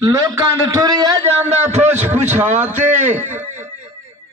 ਲੋਕਾਂ ਦੇ ਤੁਰਿਆ ਜਾਂਦਾ ਪੁੱਛ ਪੁਛਾਤੇ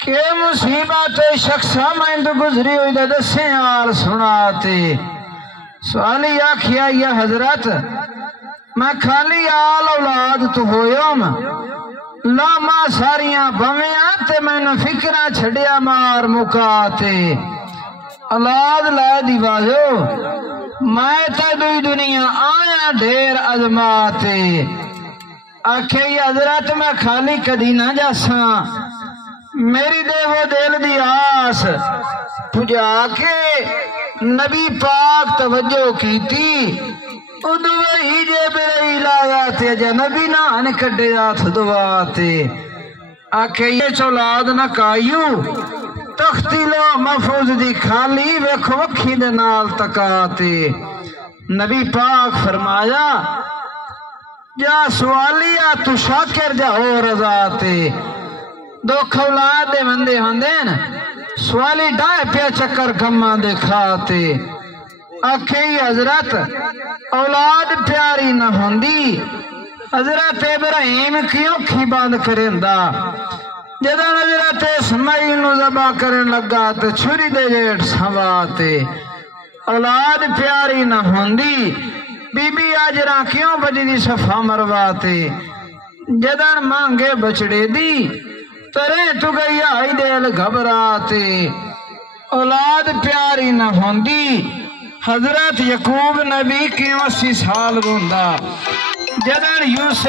کہ مصیبت شخصا میں تو گزری ہوئی دے دسیں آل سناتے سوالی آکھیا یا حضرت میں خالی آل اولاد تو ہوئیم لاما ساریاں بمیاں تے میں نے فکرہ چھڑیا مار مکاتے اولاد لائے دیوازو میں تے دوئی دنیا آیا ڈھیر عظماتے آکھے یا حضرت میں خالی کدی نہ جاساں میری دے وہ دل دی آس پجا کے نبی پاک توجہ کی تھی ادو وہی جے بلائی لایا تے جا نبی نان کڈے آتھ دواتے آکھے یہ چولاد نہ کائیو تختی لو محفوظ دی کھالی ویکھ وکھی دے نال تکاتے نبی پاک فرمایا جا سوالیا تو شاکر جا ہو رضاتے دو اولاد دے بندے ہوندین سوالی ڈائے پیا چکر گما دے کھاتے آکھے حضرت اولاد پیاری نہ ہوندی حضرت ابراہیم کیوں کھی باندھ کرندا جدن حضرت اسماعیل نو ذبح کرن لگا تے چھری دے جیٹ سواتے اولاد پیاری نہ ہوندی بی بی آجرا کیوں بجی دی صفا مرواتے جدن مانگے بچڑے دی ترے تو گئی آئی دل گھبراتے اولاد پیاری نہ ہوندی حضرت یعقوب نبی کیوں 80 سال روندا جدن یوسف